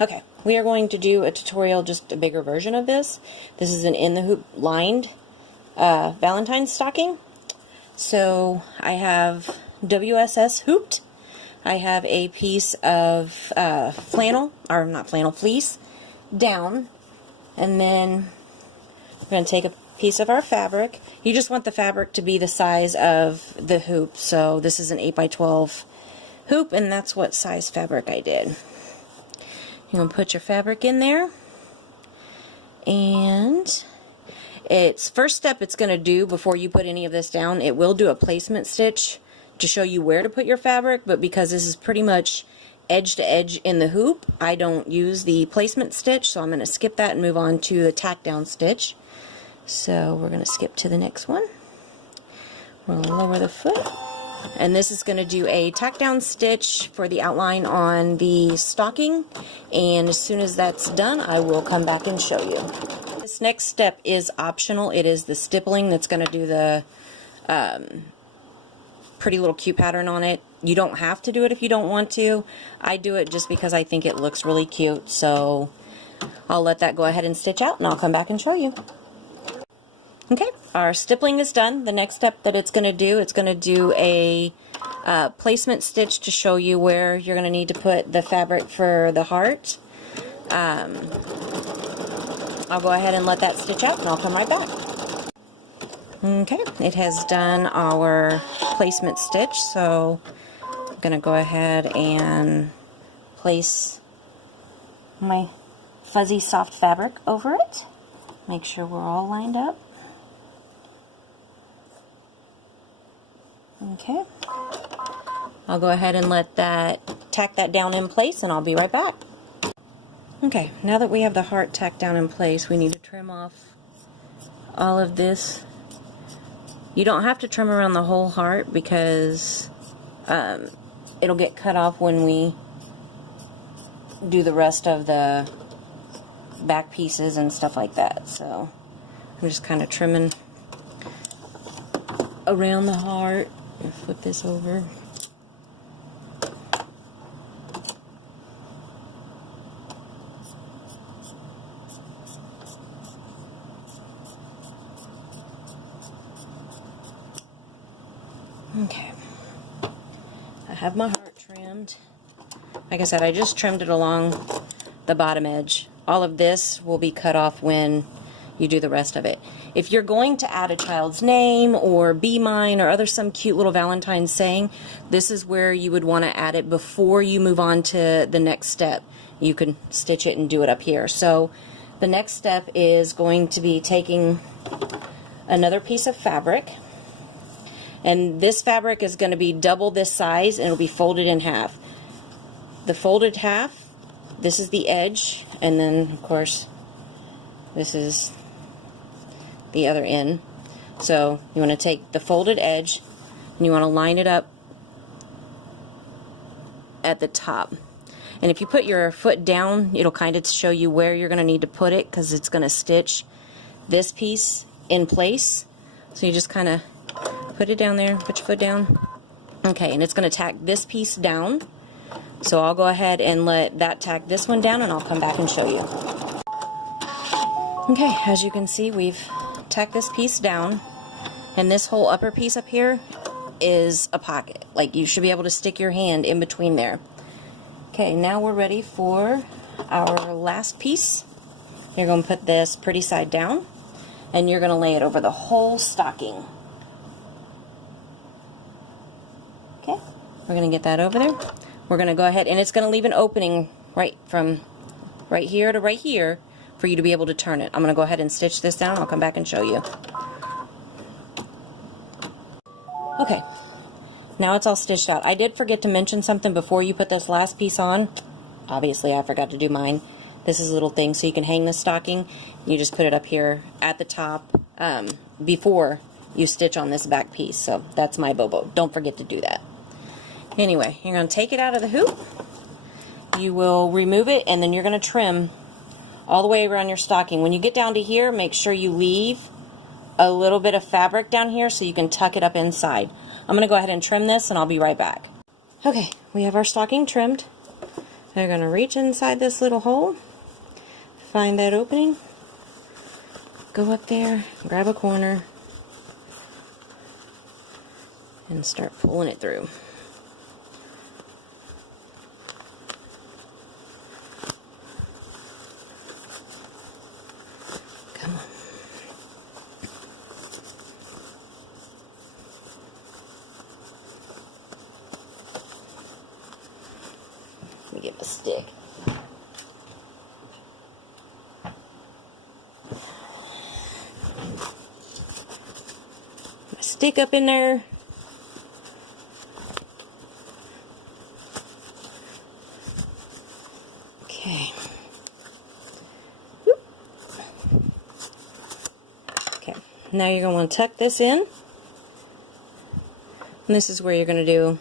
Okay, we are going to do a tutorial, just a bigger version of this. This is an in the hoop lined Valentine stocking. So I have WSS hooped. I have a piece of flannel, or not flannel, fleece down, and then we're going to take a piece of our fabric. You just want the fabric to be the size of the hoop. So this is an 8x12 hoop, and that's what size fabric I did. You're going to put your fabric in there, and its first step it's going to do before you put any of this down, it will do a placement stitch to show you where to put your fabric, but because this is pretty much edge to edge in the hoop, I don't use the placement stitch, so I'm going to skip that and move on to the tack down stitch. So we're going to skip to the next one. We're going to lower the foot, and this is going to do a tack down stitch for the outline on the stocking, and as soon as that's done I will come back and show you. This next step is optional. It is the stippling that's going to do the pretty little cute pattern on it. You don't have to do it if you don't want to. I do it just because I think it looks really cute, so I'll let that go ahead and stitch out and I'll come back and show you. Okay, our stippling is done. The next step that it's going to do a placement stitch to show you where you're going to need to put the fabric for the heart. I'll go ahead and let that stitch out and I'll come right back. Okay, it has done our placement stitch, so I'm going to go ahead and place my fuzzy soft fabric over it. Make sure we're all lined up. Okay, I'll go ahead and tack that down in place, and I'll be right back. Okay, now that we have the heart tacked down in place, we need to trim off all of this. You don't have to trim around the whole heart because it'll get cut off when we do the rest of the back pieces and stuff like that. So I'm just kind of trimming around the heart. Flip this over. Okay, I have my heart trimmed. Like I said, I just trimmed it along the bottom edge. All of this will be cut off when you do the rest of it. If you're going to add a child's name or be mine or some cute little Valentine saying, this is where you would want to add it before you move on to the next step. You can stitch it and do it up here. So the next step is going to be taking another piece of fabric, and this fabric is going to be double this size, and it'll be folded in half. The folded half, this is the edge, and then of course this is the other end. So you want to take the folded edge and you want to line it up at the top. And if you put your foot down, it'll kind of show you where you're going to need to put it, because it's going to stitch this piece in place. So you just kind of put it down there, put your foot down. Okay, and it's going to tack this piece down. So I'll go ahead and let that tack this one down, and I'll come back and show you. Okay, as you can see, we've tacked this piece down, and this whole upper piece up here is a pocket. Like, you should be able to stick your hand in between there. Okay, now we're ready for our last piece. You're going to put this pretty side down, and you're going to lay it over the whole stocking. Okay, we're going to get that over there. We're going to go ahead, and it's going to leave an opening right from right here to right here for you to be able to turn it. I'm going to go ahead and stitch this down. I'll come back and show you. Okay, now it's all stitched out. I did forget to mention something before you put this last piece on. Obviously, I forgot to do mine. This is a little thing so you can hang the stocking. You just put it up here at the top before you stitch on this back piece. So that's my bobo. Don't forget to do that. Anyway, you're going to take it out of the hoop. You will remove it, and then you're going to trim all the way around your stocking. When you get down to here, make sure you leave a little bit of fabric down here so you can tuck it up inside. I'm going to go ahead and trim this, and I'll be right back. Okay, we have our stocking trimmed. They're going to reach inside this little hole, find that opening, go up there, grab a corner, and start pulling it through. Come on. Let me get my stick. My stick up in there. Okay. Whoop. Okay. Now you're going to want to tuck this in. And this is where you're going to do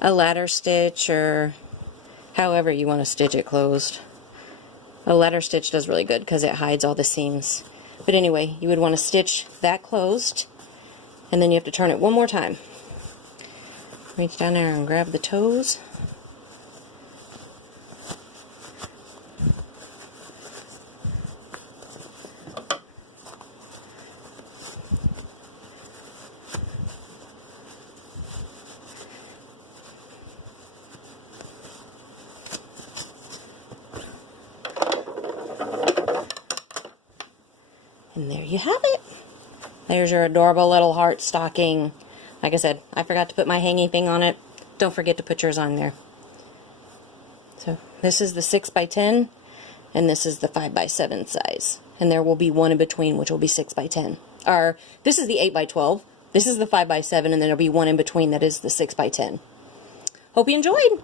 a ladder stitch, or however you want to stitch it closed. A ladder stitch does really good because it hides all the seams. But anyway, you would want to stitch that closed, and then you have to turn it one more time. Reach down there and grab the toes. And there you have it. There's your adorable little heart stocking. Like I said, I forgot to put my hanging thing on it. Don't forget to put yours on there. So this is the 6x10, and this is the 5x7 size. And there will be one in between, which will be 6x10. Or this is the 8x12. This is the 5x7, and then there'll be one in between that is the 6x10. Hope you enjoyed.